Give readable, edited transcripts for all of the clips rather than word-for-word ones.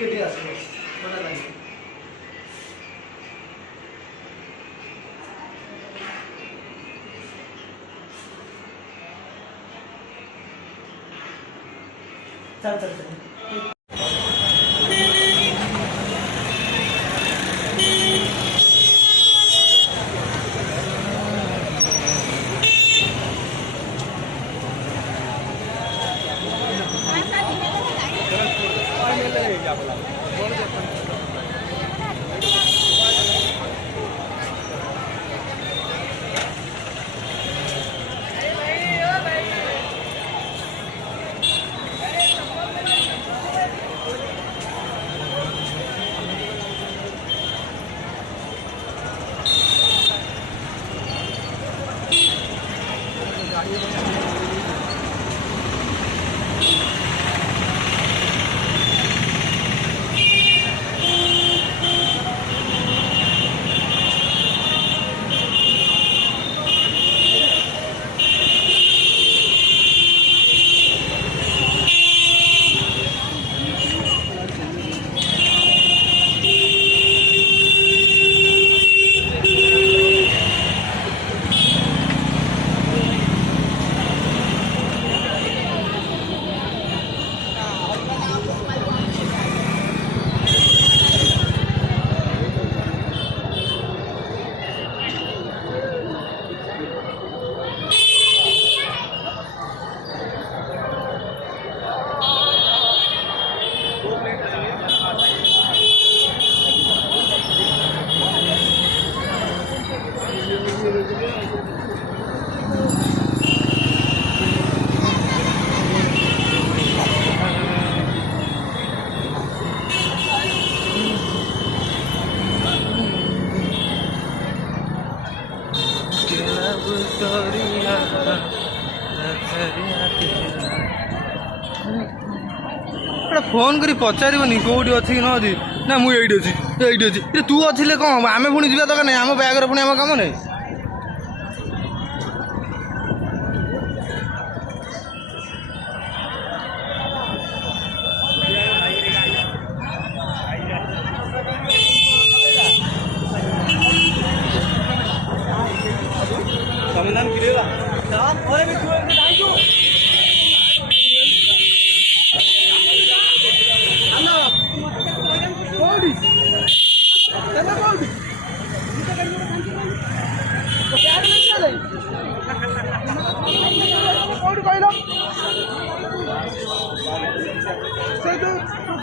ଟିକେ ଆସିବ ଭଲ ଲାଗିବ। चल चल चल फोन करी पचारबनी कौटी अच्छी कि नदी ना मुझे अच्छी तू अच्छे कौन आम पुणी जा दरकार नहीं आम बैग्रे पुणी आम कम नहीं संविधान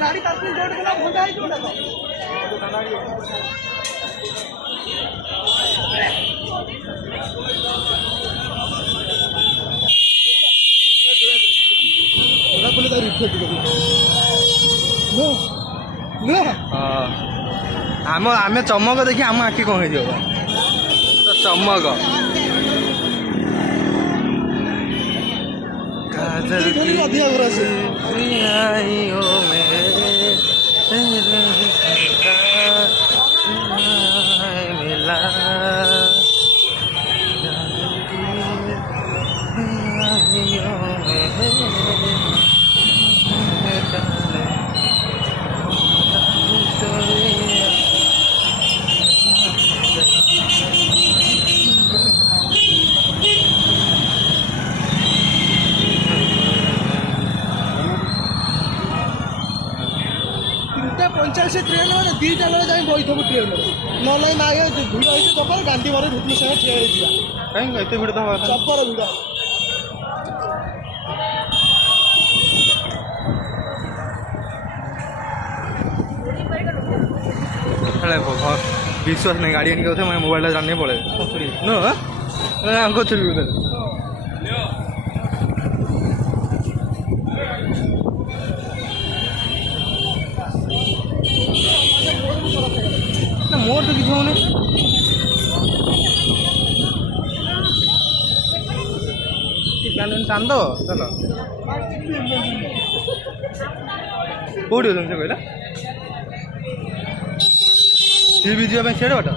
गाड़ी आम आम चमक देखी आम आखि कौन हो चमक काजल मिला पंचायत ट्रेन मैंने दीटा बेले जाए बैठू ट्रेन ना भिड़ होकर गांधी बार भुवनेश्वर ट्रेन कहीं भिड़ जबर भिड़ विश्वास नहीं गाड़ी आने मैं मोबाइल जाने पड़े मोर तो किसी होने ଚାନ୍ଦ ଚାଲ କୋଉଠି ଅଛନ୍ତି ସେ କହିଲା ସିଏ ବି ଯିବା ପାଇଁ ସିଆଡ଼େ ବାଟ